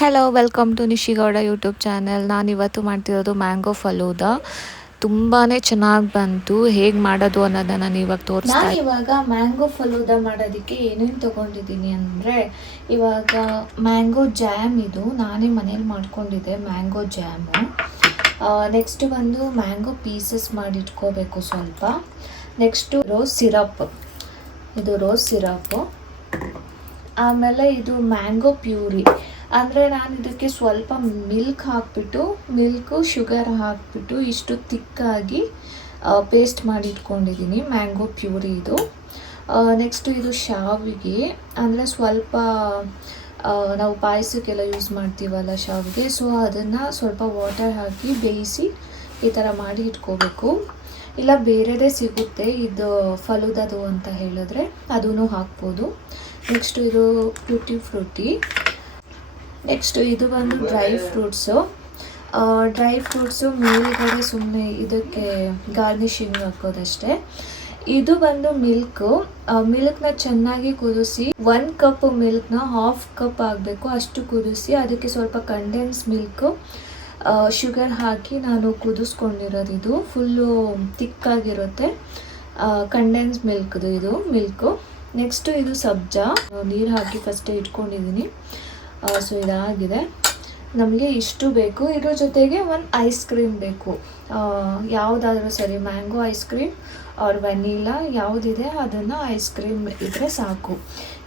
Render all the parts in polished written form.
Hello, welcome to Nishigowda YouTube channel. ನಾನಿವತ್ತು ಮಾಡ್ತಿರೋದು mango ಫಲೂದ. ತುಂಬಾ ಚೆನ್ನಾಗಿ ಬಂತು. ಹೇಗೆ ಮಾಡೋದು ಅನ್ನೋದನ್ನು ನಾನು ಇವಾಗ ತೋರಿಸ್ತಾ ಇವಾಗ ಮ್ಯಾಂಗೋ ಫಲೂದ ಮಾಡೋದಕ್ಕೆ ಏನೇನು ತೊಗೊಂಡಿದ್ದೀನಿ ಅಂದರೆ, ಇವಾಗ ಮ್ಯಾಂಗೋ ಜ್ಯಾಮ್, ಇದು ನಾನೇ ಮನೇಲಿ ಮಾಡ್ಕೊಂಡಿದ್ದೆ ಮ್ಯಾಂಗೋ ಜ್ಯಾಮು. ನೆಕ್ಸ್ಟ್ ಬಂದು ಮ್ಯಾಂಗೋ ಪೀಸಸ್ ಮಾಡಿಟ್ಕೋಬೇಕು ಸ್ವಲ್ಪ. ನೆಕ್ಸ್ಟು ರೋಸ್ ಸಿರಪ್, ಇದು ರೋಸ್ ಸಿರಪ್ಪು. ಆಮೇಲೆ ಇದು ಮ್ಯಾಂಗೋ ಪ್ಯೂರಿ, ಅಂದರೆ ನಾನು ಇದಕ್ಕೆ ಸ್ವಲ್ಪ ಮಿಲ್ಕ್ ಹಾಕ್ಬಿಟ್ಟು, ಶುಗರ್ ಹಾಕ್ಬಿಟ್ಟು ಇಷ್ಟು ತಿಕ್ಕಾಗಿ ಪೇಸ್ಟ್ ಮಾಡಿ ಇಟ್ಕೊಂಡಿದ್ದೀನಿ ಮ್ಯಾಂಗೋ ಪ್ಯೂರಿ ಇದು. ನೆಕ್ಸ್ಟು ಇದು ಶಾವಿಗೆ, ಅಂದರೆ ಸ್ವಲ್ಪ ನಾವು ಪಾಯಸಕ್ಕೆಲ್ಲ ಯೂಸ್ ಮಾಡ್ತೀವಲ್ಲ ಶಾವಿಗೆ, ಸೊ ಅದನ್ನು ಸ್ವಲ್ಪ ವಾಟರ್ ಹಾಕಿ ಬೇಯಿಸಿ ಈ ಥರ ಮಾಡಿ ಇಟ್ಕೋಬೇಕು. ಇಲ್ಲ ಬೇರೆದೇ ಸಿಗುತ್ತೆ ಇದು ಫಲೂದದು ಅಂತ ಹೇಳಿದ್ರೆ ಅದೂ ಹಾಕ್ಬೋದು. ನೆಕ್ಸ್ಟು ಇದು ಟ್ಯೂಟಿ ಫ್ರೂಟಿ. ನೆಕ್ಸ್ಟು ಇದು ಬಂದು ಡ್ರೈ ಫ್ರೂಟ್ಸು ಮೇಲ್ಗಡೆ ಸುಮ್ಮನೆ ಇದಕ್ಕೆ ಗಾರ್ನಿಷಿಂಗ್ ಹಾಕೋದಷ್ಟೇ. ಇದು ಬಂದು ಮಿಲ್ಕ್ನ ಚೆನ್ನಾಗಿ ಕುದಿಸಿ, 1 ಕಪ್ ಮಿಲ್ಕ್ನ 1/2 ಕಪ್ ಆಗಬೇಕು ಅಷ್ಟು ಕುದಿಸಿ, ಅದಕ್ಕೆ ಸ್ವಲ್ಪ ಕಂಡೆನ್ಸ್ ಮಿಲ್ಕು, ಶುಗರ್ ಹಾಕಿ ನಾನು ಕುದಿಸ್ಕೊಂಡಿರೋದು. ಇದು ಫುಲ್ಲು ತಿಕ್ಕಾಗಿರುತ್ತೆ ಕಂಡೆನ್ಸ್ ಮಿಲ್ಕ್ದು ಇದು ಮಿಲ್ಕು. ನೆಕ್ಸ್ಟು ಇದು ಸಬ್ಜಾ, ನೀರು ಹಾಕಿ ಫಸ್ಟೇ ಇಟ್ಕೊಂಡಿದ್ದೀನಿ. ಸೊ ಇದಾಗಿದೆ. ನಮಗೆ ಇಷ್ಟು ಬೇಕು. ಇದ್ರ ಜೊತೆಗೆ ಒಂದು ಐಸ್ ಕ್ರೀಮ್ ಬೇಕು, ಯಾವುದಾದ್ರೂ ಸರಿ, mango ice cream or vanilla ಯಾವುದಿದೆ ಅದನ್ನು ಐಸ್ ಕ್ರೀಮ್ ಇದ್ದರೆ ಸಾಕು.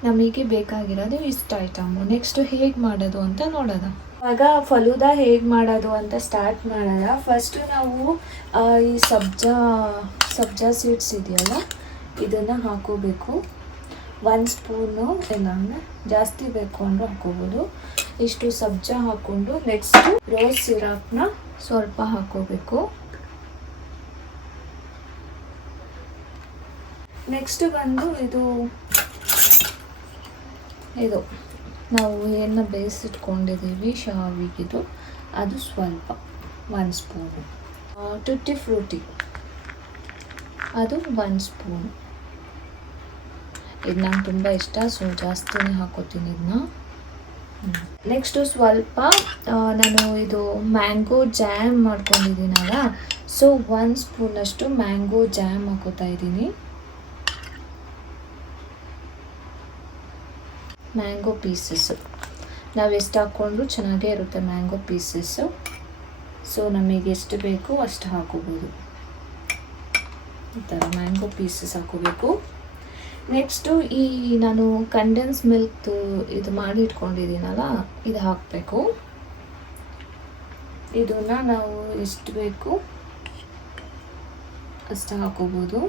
ನಮಗೆ ಬೇಕಾಗಿರೋದು ಇಷ್ಟು ಐಟಮು. ನೆಕ್ಸ್ಟು ಹೇಗೆ ಮಾಡೋದು ಅಂತ ನೋಡೋಣ. ಇವಾಗ ಫಲೂದ ಹೇಗೆ ಮಾಡೋದು ಅಂತ ಸ್ಟಾರ್ಟ್ ಮಾಡೋಣ. ಫಸ್ಟು ನಾವು ಈ ಸಬ್ಜಾ ಸೀಡ್ಸ್ ಇದೆಯಲ್ಲ ಇದನ್ನು ಹಾಕೋಬೇಕು. 1 ಸ್ಪೂನು, ಇಲ್ಲ ಅಂದರೆ ಜಾಸ್ತಿ ಬೇಕು ಅಂದರೆ ಹಾಕೋಬೋದು. ಇಷ್ಟು ಸಬ್ಜಾ ಹಾಕ್ಕೊಂಡು ನೆಕ್ಸ್ಟು ರೋಸ್ ಸಿರಪ್ನ ಸ್ವಲ್ಪ ಹಾಕೋಬೇಕು. ನೆಕ್ಸ್ಟ್ ಬಂದು ಇದು ನಾವು ಏನು ಬೇಯಿಸಿಟ್ಕೊಂಡಿದ್ದೀವಿ ಶಾವಿಗಿದು, ಅದು ಸ್ವಲ್ಪ 1 ಸ್ಪೂನು. ಟ್ಯೂಟಿ ಫ್ರೂಟಿ ಅದು 1 ಸ್ಪೂನು. ಇದು ನಂಗೆ ತುಂಬ ಇಷ್ಟ, ಸೊ ಜಾಸ್ತಿನೇ ಹಾಕೋತೀನಿ ಇದನ್ನ. ನೆಕ್ಸ್ಟು ಸ್ವಲ್ಪ ನಾನು ಇದು ಮ್ಯಾಂಗೋ ಜ್ಯಾಮ್ ಮಾಡ್ಕೊಂಡಿದ್ದೀನಲ್ಲ, ಸೊ 1 ಸ್ಪೂನಷ್ಟು ಮ್ಯಾಂಗೋ ಜ್ಯಾಮ್ ಹಾಕೋತಾ ಇದ್ದೀನಿ. ಮ್ಯಾಂಗೋ ಪೀಸಸ್ಸು ನಾವು ಎಷ್ಟು ಹಾಕ್ಕೊಂಡ್ರು ಚೆನ್ನಾಗೇ ಇರುತ್ತೆ ಮ್ಯಾಂಗೋ ಪೀಸಸ್ಸು. ಸೊ ನಮಗೆ ಎಷ್ಟು ಬೇಕು ಅಷ್ಟು ಹಾಕೋಬೋದು. ಈ ಥರ ಮ್ಯಾಂಗೋ ಪೀಸಸ್ ಹಾಕೋಬೇಕು. ನೆಕ್ಸ್ಟು ಈ ನಾನು ಕಂಡೆನ್ಸ್ ಮಿಲ್ಕ್ದು ಇದು ಮಾಡಿ ಇಟ್ಕೊಂಡಿದ್ದೀನಲ್ಲ ಇದು ಹಾಕಬೇಕು. ಇದನ್ನು ನಾವು ಎಷ್ಟು ಬೇಕು ಅಷ್ಟು ಹಾಕೋಬೋದು.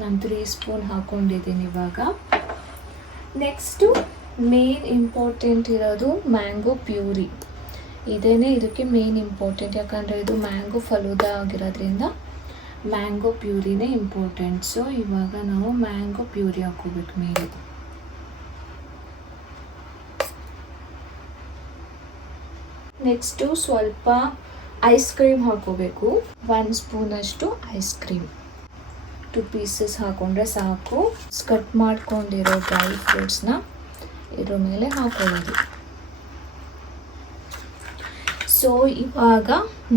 ನಾನು 3 ಸ್ಪೂನ್ ಹಾಕ್ಕೊಂಡಿದ್ದೀನಿ ಇವಾಗ. ನೆಕ್ಸ್ಟು ಮೇನ್ ಇಂಪಾರ್ಟೆಂಟ್ ಇರೋದು ಮ್ಯಾಂಗೋ ಪ್ಯೂರಿ. ಇದೇನೇ ಇದಕ್ಕೆ ಮೇನ್ ಇಂಪಾರ್ಟೆಂಟ್, ಯಾಕಂದರೆ ಇದು ಮ್ಯಾಂಗೋ ಫಲೂದ ಆಗಿರೋದ್ರಿಂದ ಮ್ಯಾಂಗೋ ಪ್ಯೂರಿನೇ ಇಂಪಾರ್ಟೆಂಟ್. ಸೊ ಇವಾಗ ನಾವು ಮ್ಯಾಂಗೋ ಪ್ಯೂರಿ ಹಾಕೋಬೇಕು ಮೇಲೆ. ನೆಕ್ಸ್ಟು ಸ್ವಲ್ಪ ಐಸ್ ಕ್ರೀಮ್ ಹಾಕೋಬೇಕು. 1 ಸ್ಪೂನಷ್ಟು ಐಸ್ ಕ್ರೀಮ್, 2 ಪೀಸಸ್ ಹಾಕೊಂಡ್ರೆ ಸಾಕು. ಕಟ್ ಮಾಡ್ಕೊಂಡಿರೋ ಡ್ರೈ ಫ್ರೂಟ್ಸ್ನ ಇದ್ರ ಮೇಲೆ ಹಾಕೊಳ್ಳೋದು. ಸೊ ಇವಾಗ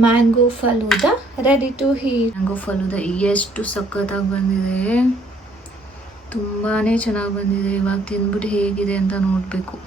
mango falooda ready to eat. Mango falooda ಎಷ್ಟು ಸಖತ್ತಾಗಿ ಬಂದಿದೆ, ತುಂಬಾ ಚೆನ್ನಾಗಿ ಬಂದಿದೆ. ಇವಾಗ ತಿಂದ್ಬಿಟ್ಟು ಹೇಗಿದೆ ಅಂತ ನೋಡಬೇಕು.